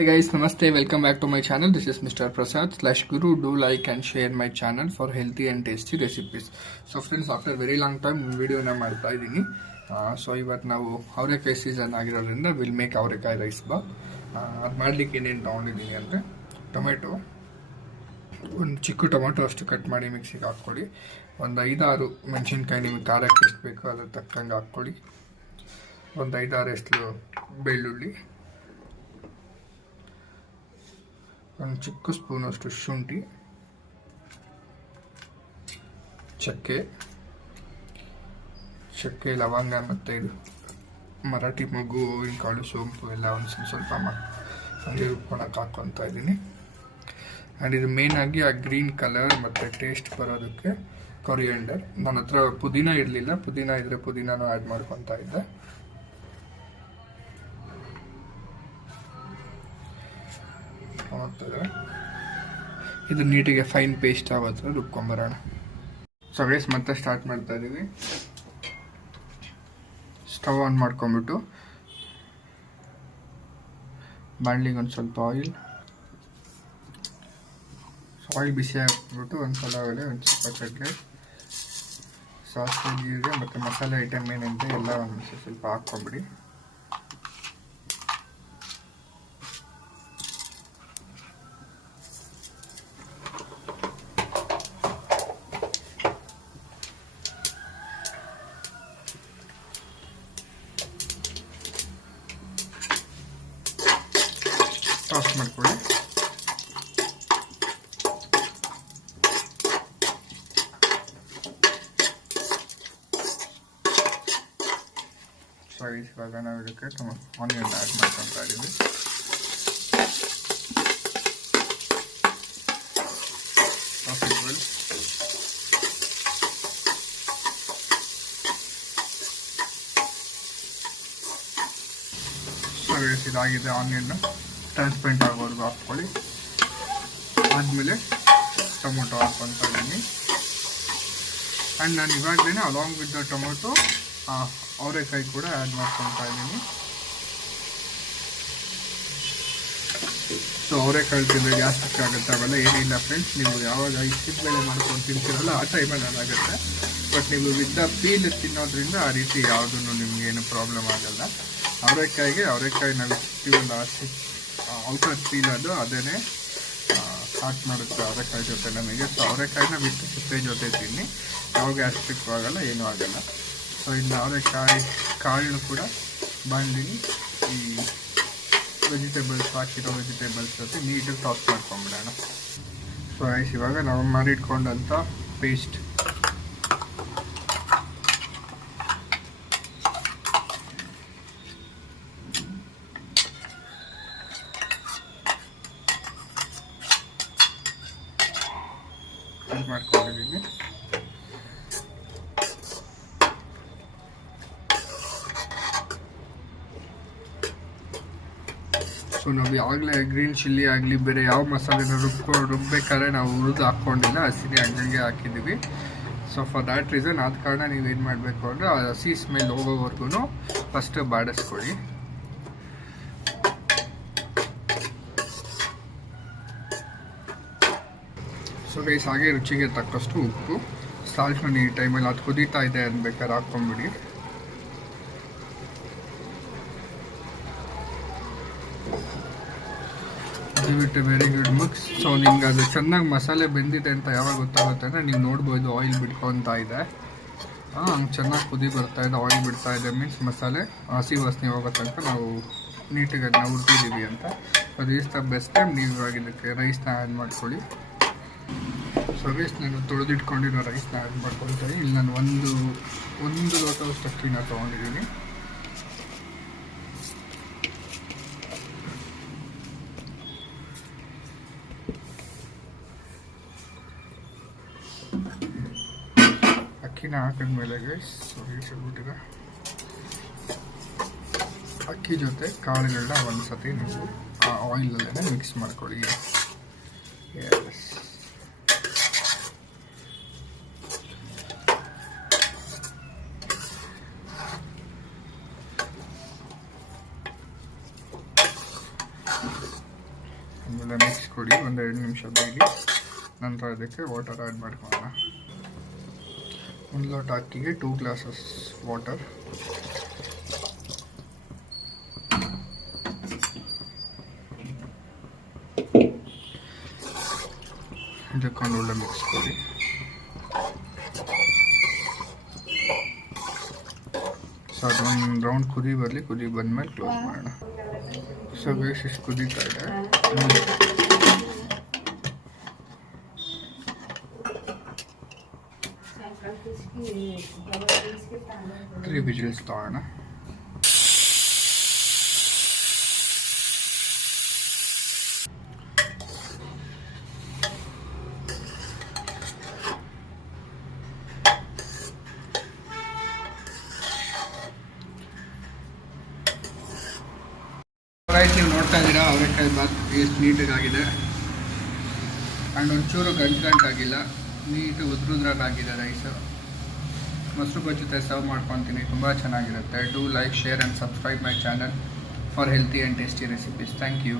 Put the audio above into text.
Hey guys, namaste. Welcome back to my channel. This is Mr. Prasad slash Guru. Do like and share my channel for healthy and tasty recipes. So friends, after very long time ವಿಡಿಯೋನ ಮಾಡ್ತಾ ಇದ್ದೀನಿ. So ಇವತ್ತು ನಾವು ಅವರೆಕಾಯಿ season ಆಗಿರೋದ್ರಿಂದ will make ಅವರೆಕಾಯಿ rice Baat. ಅದು ಮಾಡ್ಲಿಕ್ಕೆ ಏನೇನು ತೊಗೊಂಡಿದ್ದೀನಿ ಅಂದರೆ ಟೊಮೆಟೊ, ಒಂದು ಚಿಕ್ಕ ಟೊಮೆಟೊ ಅಷ್ಟು ಕಟ್ ಮಾಡಿ ಮಿಕ್ಸಿಗೆ ಹಾಕ್ಕೊಳ್ಳಿ. ಒಂದು 5-6 ಮೆಣಸಿನ್ಕಾಯಿ ನಿಮಗೆ ಖಾರಕ್ಕೆ ಎಷ್ಟು ಬೇಕೋ ಅದ್ರ ತಕ್ಕಂಗೆ ಹಾಕ್ಕೊಳ್ಳಿ. ಒಂದು 5-6 ಎಷ್ಟು ಬೆಳ್ಳುಳ್ಳಿ, ಒಂದು ಚಿಕ್ಕ ಸ್ಪೂನಷ್ಟು ಶುಂಠಿ, ಚಕ್ಕೆ, ಲವಂಗ ಮತ್ತು ಇದು ಮರಾಠಿ ಮೊಗ್ಗು, ಹೂವಿನ ಕಾಳು, ಸೋಂಪು ಎಲ್ಲ ಒಂದು ಸ್ವಲ್ಪ ಹಂಗೆ ರುಬ್ಕೊಳಕ್ಕೆ ಹಾಕ್ಕೊತಾ ಇದ್ದೀನಿ. ಆ್ಯಂಡ್ ಇದು ಮೇಯ್ನಾಗಿ ಆ ಗ್ರೀನ್ ಕಲರ್ ಮತ್ತು ಟೇಸ್ಟ್ ಬರೋದಕ್ಕೆ ಕೊರಿಯಂಡರ್. ನನ್ನ ಹತ್ರ ಪುದೀನ ಇರಲಿಲ್ಲ, ಪುದೀನ ಇದ್ದರೆ ಪುದೀನೂ ಆ್ಯಡ್ ಮಾಡ್ಕೊತಾ ಇದ್ದೆ. ಇದು ನೀಟಿಗೆ ಫೈನ್ ಪೇಸ್ಟ್ ಆಗೋ ಥರ ರುಬ್ಕೊಂಬರೋಣ. ಸೊ ಗೈಸ್ ಮತ್ತೆ ಸ್ಟಾರ್ಟ್ ಮಾಡ್ತಾ ಇದ್ದೀವಿ. ಸ್ಟವ್ ಆನ್ ಮಾಡ್ಕೊಂಬಿಟ್ಟು ಬಾಣಲಿಗೆ ಒಂದು ಸ್ವಲ್ಪ ಆಯಿಲ್ ಬಿಸಿ ಹಾಕ್ಬಿಟ್ಟು ಒಂದು ಸಲ ಒಳ್ಳೆ ಒಂದು ಸ್ವಲ್ಪ ಕಡಲೆ, ಸಾಸಿವೆ, ಜೀರಿಗೆ ಮತ್ತು ಮಸಾಲೆ ಐಟಮ್ ಏನಿದೆ ಎಲ್ಲ ಒಂದು ಸ್ವಲ್ಪ ಹಾಕ್ಕೊಂಬಿಡಿ. ಟಾಸ್ ಮಾಡ್ಕೊಳ್ಳಿ. ಸೊ ಇವಾಗ ನಾವು ಇದಕ್ಕೆ ಆನಿಯನ್ ಆ್ಯಡ್ ಮಾಡ್ಕೊತಾ ಇದ್ದೀವಿ. ಇದಾಗಿದೆ, ಆನಿಯನ್ ಟ್ರಾನ್ಸ್ಪರೆಂಟ್ ಆಗೋವರೆಗೂ ಹಾಕ್ಕೊಳ್ಳಿ. ಆದಮೇಲೆ ಟೊಮೊಟೊ ಹಾಕ್ಕೊತಾ ಇದ್ದೀನಿ. ಆ್ಯಂಡ್ ನಾನು ಇವಾಗಲೇ ಅಲಾಂಗ್ ವಿತ್ ದ ಟೊಮೊಟೊ ಅವರೆಕಾಯಿ ಕೂಡ ಆ್ಯಡ್ ಮಾಡ್ಕೊತಾ ಇದ್ದೀನಿ. ಸೊ ಅವರೆಕಾಯಿ ತಿಂದರೆ ಗ್ಯಾಸ್ಟ್ರಿಕ್ ಆಗುತ್ತೆ, ಅವೆಲ್ಲ ಏನಿಲ್ಲ ಫ್ರೆಂಡ್ಸ್. ನೀವು ಯಾವಾಗ ಇಷ್ಟಿದ ಬೇಳೆ ಮಾಡ್ಕೊಂಡು ತಿಂತೀರಲ್ಲ ಆ ಟೈಮಲ್ಲಿ ಅದಾಗುತ್ತೆ. ಬಟ್ ನೀವು ವಿತ್ ಪೀಲ್ ತಿನ್ನೋದ್ರಿಂದ ಆ ರೀತಿ ಯಾವುದೂ ನಿಮಗೇನು ಪ್ರಾಬ್ಲಮ್ ಆಗಲ್ಲ. ಅವರೆಕಾಯಿ ನಾವು ಇರ್ತೀವಲ್ಲ ಔಟರ್ ಪೀಲ್ ಅದೇ ಸ್ಟಾರ್ಟ್ ಮಾಡುತ್ತೆ ಅವರೆಕಾಯಿ ಜೊತೆ ನಮಗೆ. ಸೊ ಅವರೆಕಾಯಿನ ಬಿಟ್ಟು ಸಿಪ್ಪೆ ಜೊತೆ ತಿನ್ನಿ, ಯಾವ ಗ್ಯಾಸ್ಟ್ರಿಕ್ ಆಗಲ್ಲ, ಏನೂ ಆಗಲ್ಲ. ಸೊ ಇನ್ನು ಅವರೆಕಾಯಿ ಕಾಳನ್ನು ಕೂಡ ಬಾಣಲಿಗೆ ಈ ವೆಜಿಟೇಬಲ್ಸ್ ಹಾಕಿರೋ ವೆಜಿಟೇಬಲ್ಸ್ ಜೊತೆ ನೀಟಾಗಿ ಟಾಸ್ ಮಾಡ್ಕೊಂಬಿಡೋಣ. ಸೊ ರೈಸ್ ಇವಾಗ ನಾವು ಮಾಡಿಟ್ಕೊಂಡಂಥ ಪೇಸ್ಟ್ ಮಾಡ್ಕೊಂಡಿದ್ದೀನಿ. ಸೊ ನಾವು ಯಾವಾಗಲೇ ಗ್ರೀನ್ ಚಿಲ್ಲಿ ಆಗಲಿ ಬೇರೆ ಯಾವ ಮಸಾಲೆನ ರುಬ್ಬೇಕಾದ್ರೆ ನಾವು ಹುರಿದು ಹಾಕ್ಕೊಂಡಿಲ್ಲ, ಹಸಿನೇ ಹಂಗೆ ಹಾಕಿದ್ದೀವಿ. ಸೊ ಫಾರ್ ದ್ಯಾಟ್ ರೀಸನ್ ಆದ ಕಾರಣ ನೀವೇನು ಮಾಡಬೇಕು ಅಂದರೆ ಹಸಿ ಸ್ಮೆಲ್ ಹೋಗೋವರೆಗೂ ಫಸ್ಟ್ ಬಾಡಿಸ್ಕೊಳ್ಳಿ. ಸೊ ಗೈಸ್ ಹಾಗೆ ರುಚಿಗೆ ತಕ್ಕಷ್ಟು ಉಪ್ಪು, ಸಾಲ್ಟ್ನ ಈ ಟೈಮಲ್ಲಿ ಅದು ಕುದೀತಾ ಇದೆ ಅನ್ಬೇಕಾದ್ರೆ ಹಾಕ್ಕೊಂಬಿಡಿ. ಬಿಟ್ಟು ವೆರಿ ಗುಡ್ ಮಿಕ್ಸ್. ಸೊ ನಿಮ್ಗೆ ಅದು ಚೆನ್ನಾಗಿ ಮಸಾಲೆ ಬೆಂದಿದೆ ಅಂತ ಯಾವಾಗ ಗೊತ್ತಾಗುತ್ತೆ ಅಂದರೆ ನೀವು ನೋಡ್ಬೋದು ಆಯಿಲ್ ಬಿಟ್ಕೊತಾ ಇದೆ. ಹಂಗೆ ಚೆನ್ನಾಗಿ ಕುದಿ ಬರ್ತಾ ಇದೆ, ಆಯಿಲ್ ಬಿಡ್ತಾ ಇದೆ, ಮೀನ್ಸ್ ಮಸಾಲೆ ಹಸಿ ವಾಸನೆ ಹೋಗೋ ತನಕ ನಾವು ನೀಟಾಗಿ ಅದನ್ನ ಹುರ್ತಿದ್ದೀವಿ ಅಂತ. ಅದು ಈಸ್ ದ ಬೆಸ್ಟ್ ಟೈಮ್ ನೀವು ಇವಾಗ ಇದಕ್ಕೆ ರೈಸ್ನ ಆ್ಯಡ್ ಮಾಡ್ಕೊಳ್ಳಿ. ಸೊ ರೈಸ್ ನಾನು ತೊಳೆದಿಟ್ಕೊಂಡಿರೋ ರೈಸ್ನ ಆ್ಯಡ್ ಮಾಡ್ಕೊಳ್ತೀನಿ. ಇಲ್ಲಿ ನಾನು ಒಂದು ಲೋಟವಷ್ಟು ಅಕ್ಕಿನ ತೊಗೊಂಡಿದ್ದೀನಿ. ಅಕ್ಕಿನ ಹಾಕಿದ್ಮೇಲೆ ಗೈಸ್ ಇಟ್ಬಿಟ್ಟಿದೆ ಅಕ್ಕಿ ಜೊತೆ ಕಾಳುಗಳನ್ನ ಒಂದು ಸತಿ ನೀವು ಆಯಿಲಲ್ಲೇ ಮಿಕ್ಸ್ ಮಾಡ್ಕೊಳ್ಳಿ. ಎಸ್, ಆಮೇಲೆ ಮಿಕ್ಸ್ ಕೊಡಿ, ಒಂದು 2 ನಿಮಿಷ ಬೇಡಿ. ನಂತರ ಅದಕ್ಕೆ ವಾಟರ್ ಆ್ಯಡ್ ಮಾಡ್ಕೊಳ್ಳೋಣ. 1 ಲೋಟ ಅಕ್ಕಿಗೆ 2 ಗ್ಲಾಸಸ್ ವಾಟರ್. ಇದಕ್ಕೊಂದು ಒಳ್ಳೆ ಮಿಕ್ಸ್ ಕೊಡಿ. ಸೊ ಅದೊಂದು ರೌಂಡ್ ಕುದಿ ಬರಲಿ. ಕುದಿ ಬಂದಮೇಲೆ ಕ್ಲೋಸ್ ಮಾಡೋಣ. ಸೊ ಬೇಸ್ ಇಷ್ಟು ಕುದೀತಾ ಇದೆ. 3 ವಿಜಿಲ್ಸ್ ತಗೋಣ. ರೈಸ್ ನೀವು ನೋಡ್ತಾ ಇದ್ದೀರಾ, ಅವರೆಕಾಯಿ ಬಾತ್ ಎಷ್ಟು ನೀಟಾಗಿದೆ. ಆ್ಯಂಡ್ ಒಂಚೂರು ಗಂಟಾಗಿಲ್ಲ, ನೀಟಾಗಿ ಉದ್ರುದ್ರಾಗಿದೆ ರೈಸು. ಮೊಸರು ಬಜ್ಜಿ ಜೊತೆ ಸರ್ವ್ ಮಾಡ್ಕೊತೀನಿ, ತುಂಬ ಚೆನ್ನಾಗಿರುತ್ತೆ. Do like, share and subscribe my channel for healthy and tasty recipes. Thank you.